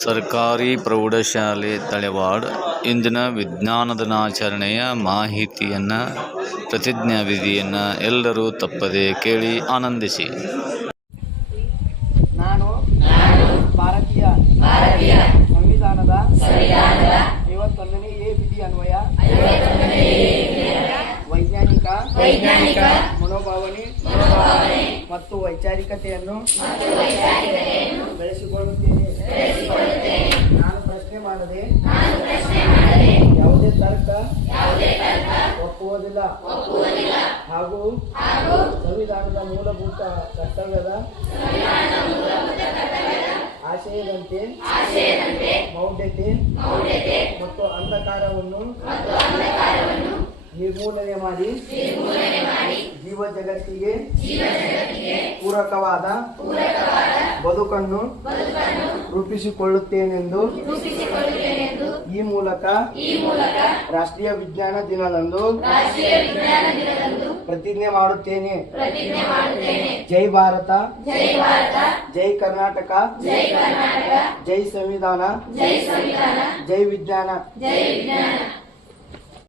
ಸರ್ಕಾರಿ ಪ್ರೌಢಶಾಲೆ ತಳೆವಾಡ್ ಇಂದಿನ ವಿಜ್ಞಾನ ದಿನಾಚರಣೆಯ ಮಾಹಿತಿಯನ್ನು ಪ್ರತಿಜ್ಞಾ ವಿಧಿಯನ್ನು ಎಲ್ಲರೂ ತಪ್ಪದೆ ಕೇಳಿ ಆನಂದಿಸಿ. ನಾನು ಭಾರತೀಯ ಸಂವಿಧಾನದ ಐವತ್ತೊಂದನೇ ಎ ವಿಧಿ ಅನ್ವಯ ವೈಜ್ಞಾನಿಕ ವೈಜ್ಞಾನಿಕ ಮನೋಭಾವನೆ ಮತ್ತು ವೈಚಾರಿಕತೆಯನ್ನು ಮಾಡದೆ? ಯಾವುದೇ ತರ್ಕ? ಒಪ್ಪುವುದಿಲ್ಲ. ಹಾಗೂ? ಸಂವಿಧಾನದ ಮೂಲಭೂತ ಕರ್ತವ್ಯದ? ಆಶಯದಂತೆ? ಮೌಢ್ಯತೆ? ಮತ್ತು ಅಂಧಕಾರವನ್ನು? ನಿರ್ಮೂಲನೆ ಮಾಡಿ? ಜೀವ ಜಗತ್ತಿಗೆ? ಪೂರಕವಾದ. ಬದುಕನ್ನು ರೂಪಿಸಿಕೊಳ್ಳುತ್ತೇನೆಂದು ಈ ಮೂಲಕ ರಾಷ್ಟ್ರೀಯ ವಿಜ್ಞಾನ ದಿನದಂದು ಪ್ರತಿಜ್ಞೆ ಮಾಡುತ್ತೇನೆ ಜೈ ಭಾರತ ಜೈ ಕರ್ನಾಟಕ ಜೈ ಸಂವಿಧಾನ ಜೈ ವಿಜ್ಞಾನ